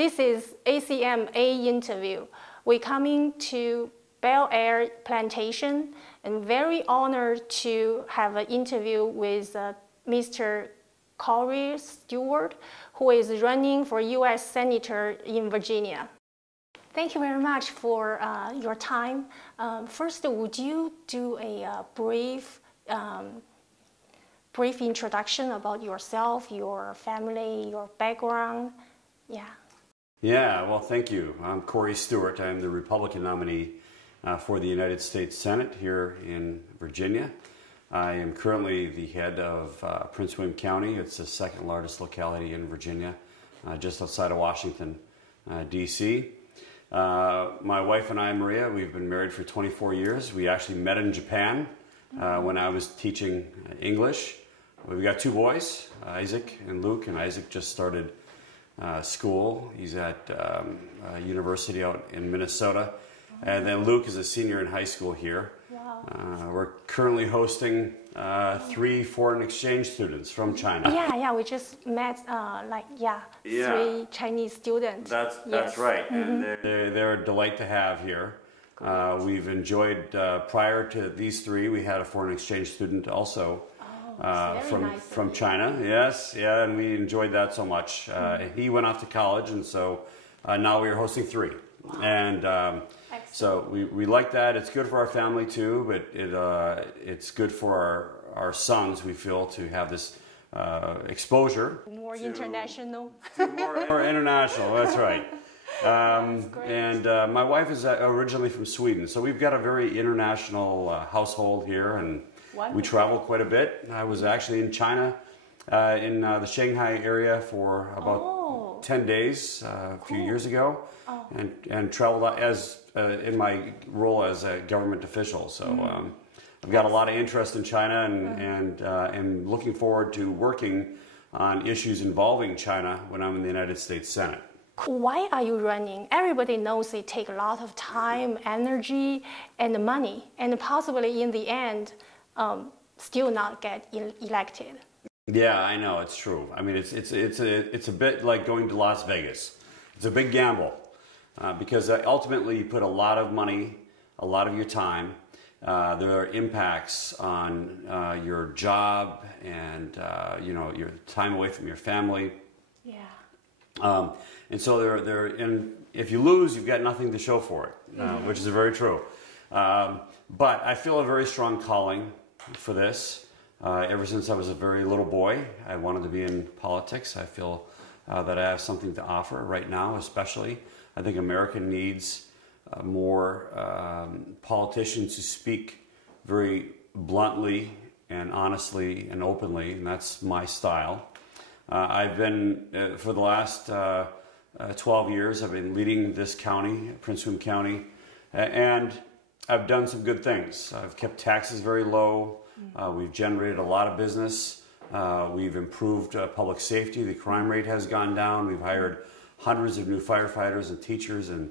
This is ACMA interview. We're coming to Bel Air Plantation and very honored to have an interview with Mr. Corey Stewart, who is running for U.S. Senator in Virginia. Thank you very much for your time. First, would you do a brief introduction about yourself, your family, your background? Yeah, well, thank you. I'm Corey Stewart. I'm the Republican nominee for the United States Senate here in Virginia. I am currently the head of Prince William County. It's the second largest locality in Virginia, just outside of Washington, D.C. My wife and I, Maria, we've been married for 24 years. We actually met in Japan when I was teaching English. We've got two boys, Isaac and Luke, and Isaac just started school. He's at a university out in Minnesota. And then Luke is a senior in high school here. Wow. We're currently hosting 3 foreign exchange students from China. Yeah, we just met 3 Chinese students. That's right. And they're a delight to have here. We've enjoyed, prior to these 3, we had a foreign exchange student also from China. Yes, yeah, and we enjoyed that so much. He went off to college, and so now we are hosting 3. Wow. And so we like that. It's good for our family too, but it's good for our sons, we feel, to have this exposure. More international. More international, that's right. And my wife is originally from Sweden, so we've got a very international household here, and we travel quite a bit. I was actually in China, in the Shanghai area for about 10 days a few years ago, and traveled in my role as a government official. So I've got a lot of interest in China, and am looking forward to working on issues involving China when I'm in the United States Senate. Why are you running? Everybody knows it takes a lot of time, energy, and money, and possibly in the end, still not get elected. Yeah, I know, it's true. I mean, it's a bit like going to Las Vegas. It's a big gamble because ultimately you put a lot of money, a lot of your time. There are impacts on your job and your time away from your family. Yeah. And so and if you lose, you've got nothing to show for it, which is very true. But I feel a very strong calling for this. Ever since I was a very little boy, I wanted to be in politics. I feel that I have something to offer right now, especially. I think America needs more politicians who speak very bluntly and honestly and openly, and that's my style. I've been, for the last 12 years, I've been leading this county, Prince William County, and I've done some good things. I've kept taxes very low. We've generated a lot of business. We've improved public safety. The crime rate has gone down. We've hired hundreds of new firefighters and teachers and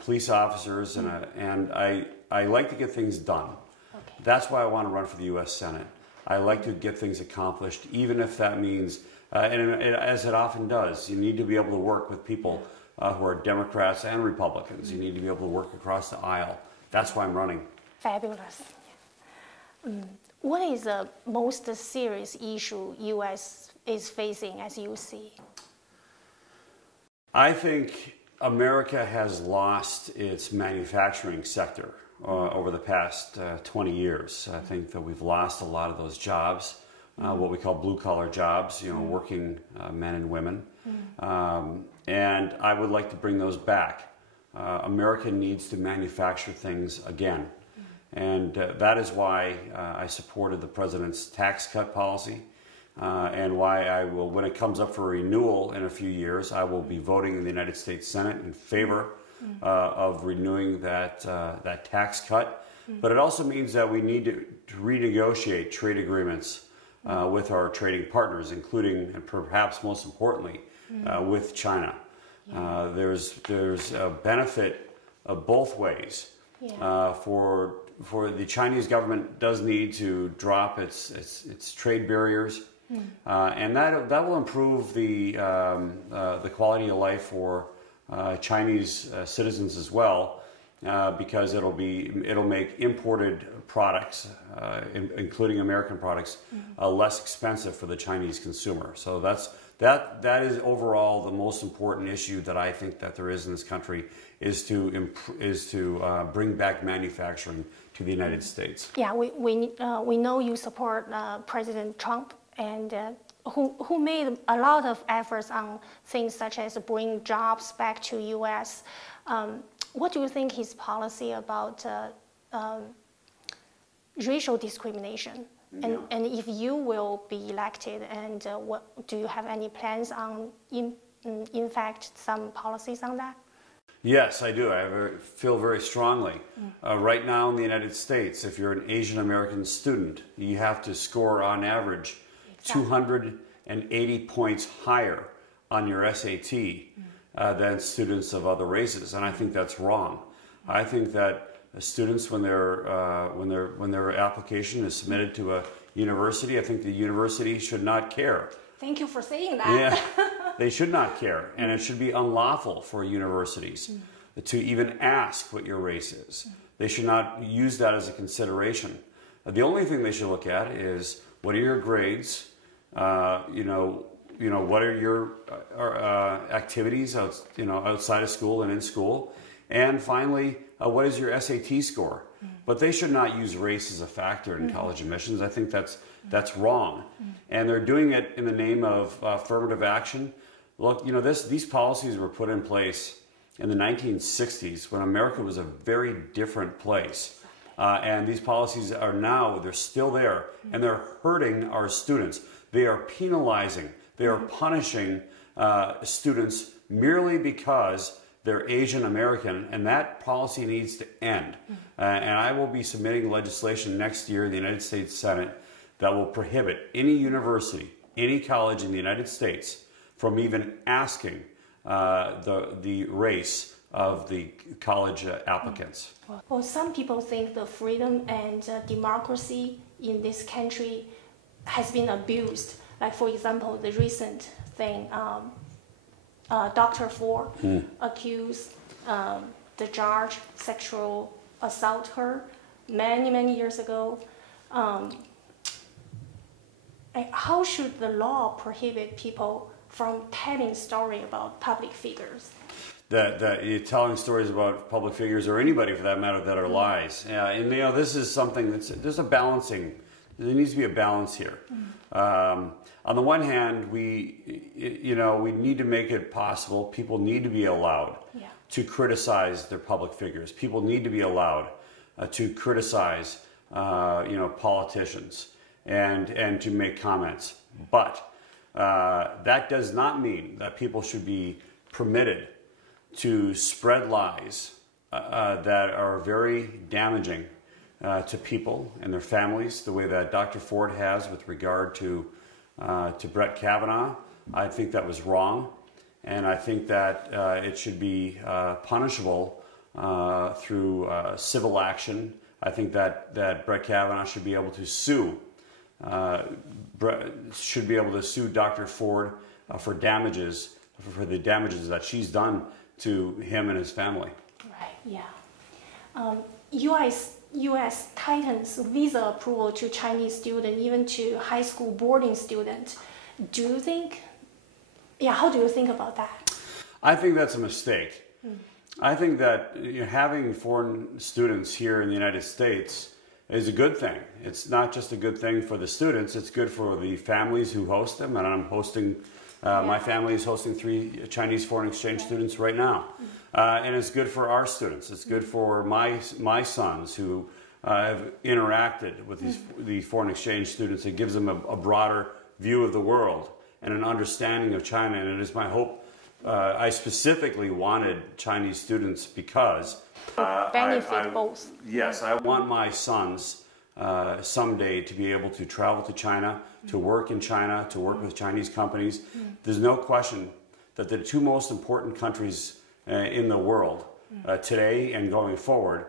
police officers, and I like to get things done. Okay. That's why I want to run for the U.S. Senate. I like to get things accomplished, even if that means, as it often does, you need to be able to work with people who are Democrats and Republicans. You need to be able to work across the aisle. That's why I'm running. Fabulous. What is the most serious issue U.S. is facing as you see? I think America has lost its manufacturing sector over the past 20 years. I think that we've lost a lot of those jobs, what we call blue-collar jobs, working men and women. And I would like to bring those back. America needs to manufacture things again. And that is why I supported the president's tax cut policy, and why I will, when it comes up for renewal in a few years, I will be voting in the United States Senate in favor of renewing that tax cut. But it also means that we need to renegotiate trade agreements with our trading partners, including, and perhaps most importantly, with China. There's a benefit of both ways. For the Chinese government does need to drop its trade barriers And that will improve the quality of life for Chinese citizens as well, because it'll make imported products, including American products, less expensive for the Chinese consumer. So that is overall the most important issue that I think that there is in this country, is to bring back manufacturing to the United States. Yeah, we know you support President Trump, and who made a lot of efforts on things such as bring jobs back to U.S. What do you think his policy about racial discrimination? Yeah. And if you will be elected, and what do you have any plans on in fact some policies on that? Yes, I do. I feel very strongly. Right now in the United States, if you're an Asian American student, you have to score on average 280 points higher on your SAT than students of other races, and I think that's wrong. I think that students, when their application is submitted to a university, I think the university should not care. Thank you for saying that. Yeah, they should not care, and it should be unlawful for universities to even ask what your race is. They should not use that as a consideration. The only thing they should look at is, what are your grades? What are your activities outside of school and in school? And finally, what is your SAT score? But they should not use race as a factor in college admissions. I think that's wrong. And they're doing it in the name of affirmative action. Look, these policies were put in place in the 1960s when America was a very different place. And these policies are now, they're still there, and they're hurting our students. They are penalizing, they are punishing students merely because they're Asian American, and that policy needs to end. And I will be submitting legislation next year in the United States Senate that will prohibit any university, any college in the United States from even asking the race of the college applicants. Well, some people think the freedom and democracy in this country has been abused. Like, for example, the recent thing, Dr. Ford accused the judge sexual assault her many years ago. How should the law prohibit people from telling story about public figures? That you're telling stories about public figures, or anybody for that matter, that are lies. Yeah, and this is something there's a balancing. There needs to be a balance here. On the one hand, we need to make it possible. People need to be allowed to criticize their public figures. People need to be allowed to criticize, politicians and to make comments. But that does not mean that people should be permitted to spread lies that are very damaging to people and their families, the way that Dr. Ford has with regard to Brett Kavanaugh. I think that was wrong, and I think that it should be punishable through civil action. I think that Brett Kavanaugh should be able to sue Dr. Ford for damages, for the damages that she's done to him and his family. Right. Yeah. U.S. tightens visa approval to Chinese students, even to high school boarding students. How do you think about that? I think that's a mistake. I think that having foreign students here in the United States is a good thing. It's not just a good thing for the students, it's good for the families who host them, and I'm hosting, my family is hosting 3 Chinese foreign exchange students right now. And it's good for our students. It's good for my sons who have interacted with the foreign exchange students. It gives them a broader view of the world and an understanding of China. And it is my hope. I specifically wanted Chinese students because benefit both. Yes, I want my sons someday to be able to travel to China, to work in China, to work with Chinese companies. There's no question that the 2 most important countries in the world today and going forward,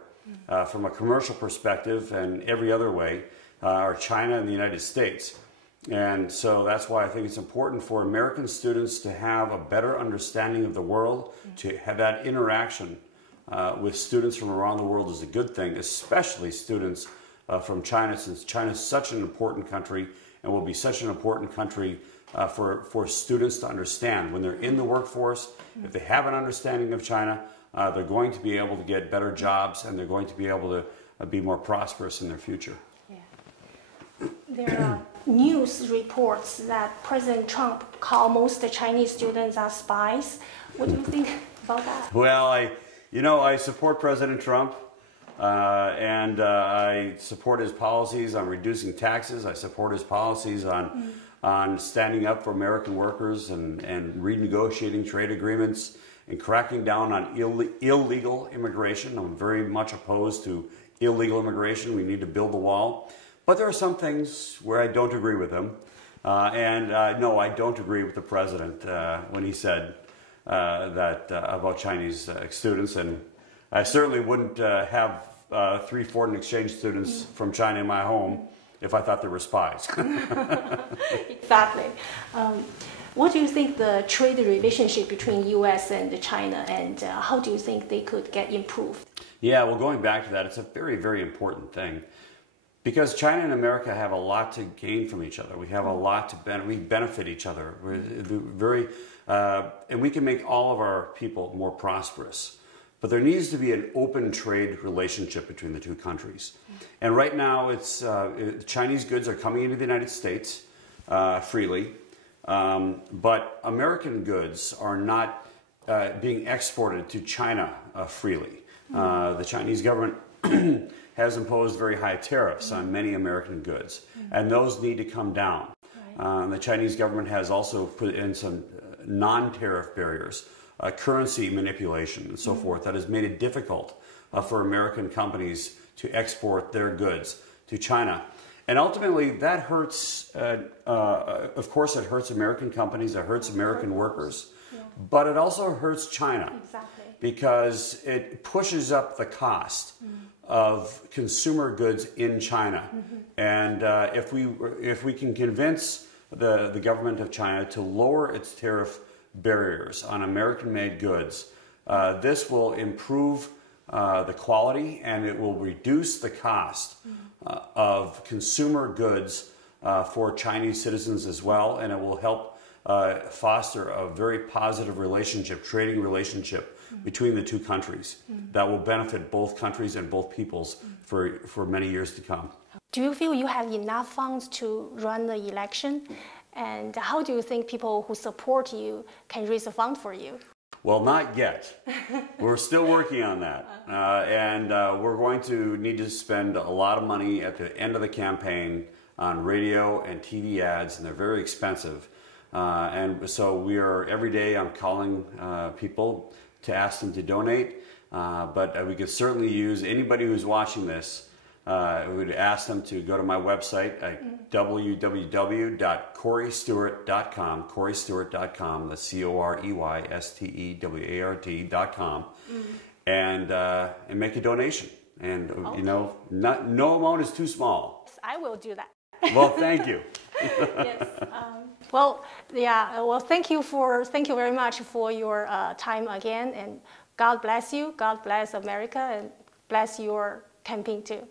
from a commercial perspective and every other way, are China and the United States. And so that's why I think it's important for American students to have a better understanding of the world, to have that interaction with students from around the world is a good thing, especially students from China, since China is such an important country and will be such an important country for students to understand. When they're in the workforce, if they have an understanding of China, they're going to be able to get better jobs and they're going to be able to be more prosperous in their future. Yeah. There are news reports that President Trump called most Chinese students are spies. What do you think about that? Well, I support President Trump. And I support his policies on reducing taxes. I support his policies on standing up for American workers and renegotiating trade agreements and cracking down on illegal immigration. I'm very much opposed to illegal immigration. We need to build the wall. But there are some things where I don't agree with him. No, I don't agree with the president when he said that about Chinese students. And I certainly wouldn't have 3 foreign exchange students from China in my home if I thought they were spies. Exactly. What do you think the trade relationship between U.S. and China, and how do you think they could get improved? Yeah, well, going back to that, it's a very, very important thing. Because China and America have a lot to gain from each other. We have a lot to we benefit each other. And we can make all of our people more prosperous. But there needs to be an open trade relationship between the two countries. And right now, Chinese goods are coming into the United States freely, but American goods are not being exported to China freely. The Chinese government has imposed very high tariffs on many American goods, and those need to come down. The Chinese government has also put in some non-tariff barriers, currency manipulation and so forth, that has made it difficult for American companies to export their goods to China. And ultimately that hurts, of course it hurts American companies, it hurts American workers, but it also hurts China. Exactly. Because it pushes up the cost of consumer goods in China. And if we can convince the government of China to lower its tariff barriers on American-made goods, this will improve the quality and it will reduce the cost of consumer goods for Chinese citizens as well, and it will help foster a very positive relationship, trading relationship between the two countries that will benefit both countries and both peoples for many years to come. Do you feel you have enough funds to run the election? And how do you think people who support you can raise a fund for you? Well, not yet. We're still working on that. And we're going to need to spend a lot of money at the end of the campaign on radio and TV ads, and they're very expensive. And so every day I'm calling people to ask them to donate, but we could certainly use anybody who's watching this. I would ask them to go to my website at www.coreystewart.com, coreystewart.com, that's COREYSTEWART.com, and make a donation. And okay. No amount is too small. I will do that. Well, thank you. Yes. Well, thank you very much for your time again, and God bless you. God bless America, and bless your campaign too.